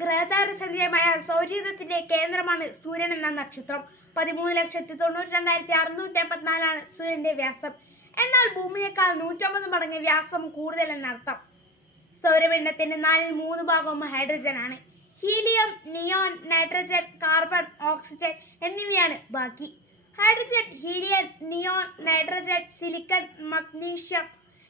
ഗ്രഹതാര സഞ്ചയമായ സൗരയൂഥത്തിന്റെ കേന്ദ്രമാണ് സൂര്യൻ എന്ന നക്ഷത്രം. 13,92,684 സൂര്യന്റെ വ്യാസം. എന്നാൽ ഭൂമിയേക്കാൾ 150 മടങ്ങ് വ്യാസം കൂടുതലെന്നർത്ഥം. സൗരപിണ്ഡത്തിന്റെ 3/4 ഹൈഡ്രജൻ ആണ്. Helium, neon, nitrogen, carbon, oxygen എന്നിവയാണ് ബാക്കി. Hydrogen, helium, neon, nitrogen, silicon, magnesium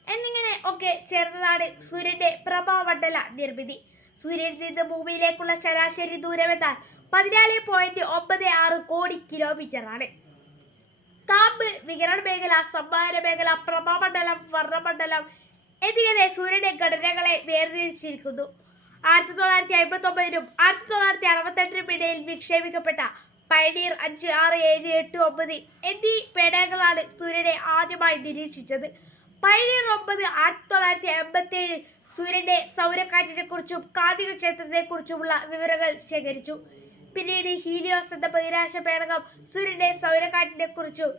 എന്നിങ്ങനെ ഒക്കെ ചേർന്നതാണ് സൂര്യന്റെ പ്രഭാമണ്ഡല നിർമ്മിതി. സൂര്യനിൽ നിന്ന് ഭൂമിയിലേക്കുള്ള ശരാശരി ദൂരമെന്നാൽ 14.96 കോടി കിലോമീറ്ററാണ്. കാമ്പ്, വികിരണ മേഖല, സംവഹന മേഖല, പ്രഭാമണ്ഡലം, വർണ്ണമണ്ഡലം എന്നിങ്ങനെ സൂര്യന്റെ ഘടനകളെ വേർതിരിച്ചിരിക്കുന്നു. 1959-നും 1968-നും ഇടയിൽ വിക്ഷേപിക്കപ്പെട്ട പയനീർ 5, 6, 7, 8, 9 എന്നീ പേടകങ്ങളാണ് സൂര്യനെ ആദ്യമായി നിരീക്ഷിച്ചത്. പയനീർ 9 1987 സൂര്യന്റെ സൗരക്കാറ്റിനെ കുറിച്ചും കാന്തിക ക്ഷേത്രത്തെ കുറിച്ചുമുള്ള വിവരങ്ങൾ ശേഖരിച്ചു. പിന്നീട് ഹീലിയോസ് എന്ന ബഹിരാകാശ പേടകം സൂര്യന്റെ സൗരക്കാറ്റിനെ കുറിച്ചും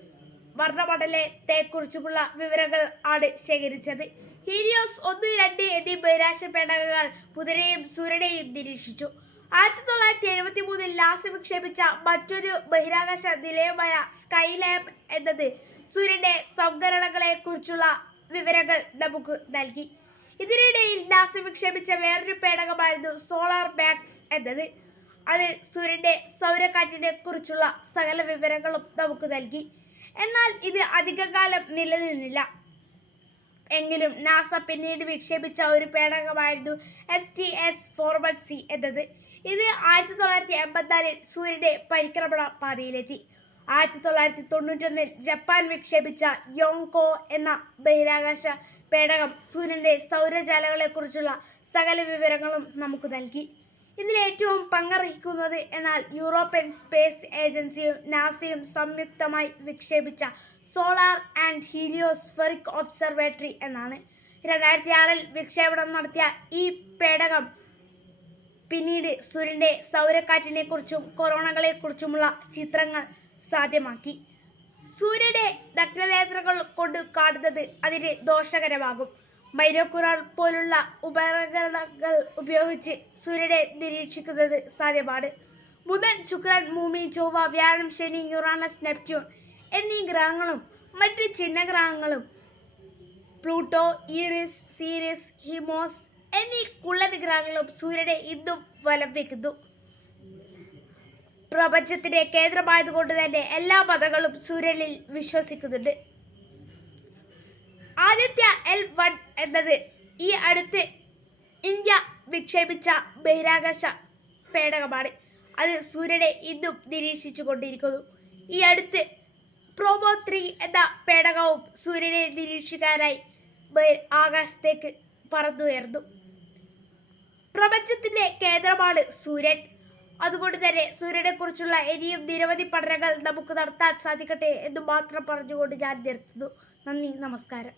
വർണ്ണമണ്ഡലത്തെ കുറിച്ചുമുള്ള വിവരങ്ങൾ ആണ് ശേഖരിച്ചത്. ഹീലിയോസ് 1, 2 എന്നീ ബഹിരാകാശ പേടകങ്ങൾ ബുധനെയും സൂര്യനെയും നിരീക്ഷിച്ചു. 1973 നാസ വിക്ഷേപിച്ച മറ്റൊരു ബഹിരാകാശ നിലയമായ സ്കൈലാബ് എന്നത് സൂര്യന്റെ സംഘരണങ്ങളെ കുറിച്ചുള്ള വിവരങ്ങൾ നമുക്ക് നൽകി. ഇതിനിടയിൽ നാസ വിക്ഷേപിച്ച വേറൊരു പേടകമായിരുന്നു സോളാർ ബാക്സ് എന്നത്. അത് സൂര്യന്റെ സൗരക്കാറ്റിനെ കുറിച്ചുള്ള സകല വിവരങ്ങളും നമുക്ക് നൽകി. എന്നാൽ ഇത് അധികകാലം നിലനിന്നില്ല. എങ്കിലും നാസ പിന്നീട് വിക്ഷേപിച്ച ഒരു പേടകമായിരുന്നു STS-41C എന്നത്. ഇത് 1984 സൂര്യന്റെ പരിക്രമണ പാതയിലെത്തി. 1991 ജപ്പാൻ വിക്ഷേപിച്ച യോങ്കോ എന്ന ബഹിരാകാശ പേടകം സൂര്യന്റെ സൗരജാലകളെ കുറിച്ചുള്ള സകല വിവരങ്ങളും നമുക്ക് നൽകി. ഇതിലേറ്റവും പങ്കർഹിക്കുന്നത് എന്നാൽ യൂറോപ്യൻ സ്പേസ് ഏജൻസിയും നാസയും സംയുക്തമായി വിക്ഷേപിച്ച സോളാർ ആൻഡ് ഹീലിയോസ്ഫെറിക് ഒബ്സർവേറ്ററി എന്നാണ്. 2006 വിക്ഷേപണം നടത്തിയ ഈ പേടകം പിന്നീട് സൂര്യന്റെ സൗരക്കാറ്റിനെ കുറിച്ചും കൊറോണകളെ കുറിച്ചുമുള്ള ചിത്രങ്ങൾ സാധ്യമാക്കി. സൂര്യന്റെ നഗ്നനേത്രങ്ങൾ കൊണ്ട് കാണുന്നത് അതിന് ദോഷകരമാകും. ബൈനോക്കുലർ പോലുള്ള ഉപകരണങ്ങൾ ഉപയോഗിച്ച് സൂര്യനെ നിരീക്ഷിക്കുന്നത് സാധ്യമാണ്. ബുധൻ, ശുക്രൻ, ഭൂമി, ചൊവ്വ, വ്യാഴം, ശനി, യുറാനസ്, നെപ്റ്റ്യൂൺ എന്നീ ഗ്രഹങ്ങളും മറ്റ് ചിഹ്നഗ്രഹങ്ങളും പ്ലൂട്ടോ, ഈറിസ്, സീരിസ്, ഹിമോസ് എന്നീ കുള്ളൻ ഗ്രഹങ്ങളും സൂര്യനെ ഇന്നും വലം വയ്ക്കുന്നു. പ്രപഞ്ചത്തിന്റെ കേന്ദ്രമായതുകൊണ്ട് തന്നെ എല്ലാ മതങ്ങളും സൂര്യനിൽ വിശ്വസിക്കുന്നുണ്ട്. ആദിത്യ L1 എന്നത് ഈ അടുത്ത് ഇന്ത്യ വിക്ഷേപിച്ച ബഹിരാകാശ പേടകമാണ്. അത് സൂര്യനെ ഇന്നും നിരീക്ഷിച്ചു കൊണ്ടിരിക്കുന്നു. ഈ അടുത്ത് പ്രോമോ 3 എന്ന പേടകവും സൂര്യനെ നിരീക്ഷിക്കാനായി ആകാശത്തേക്ക് പറന്നുയർന്നു. പ്രപഞ്ചത്തിന്റെ കേന്ദ്രമാണ് സൂര്യൻ. അതുകൊണ്ട് തന്നെ സൂര്യനെ കുറിച്ചുള്ള ഇനിയും നിരവധി പഠനങ്ങൾ നമുക്ക് നടത്താൻ സാധിക്കട്ടെ എന്ന് മാത്രം പറഞ്ഞുകൊണ്ട് ഞാൻ നിർത്തുന്നു. നന്ദി, നമസ്കാരം.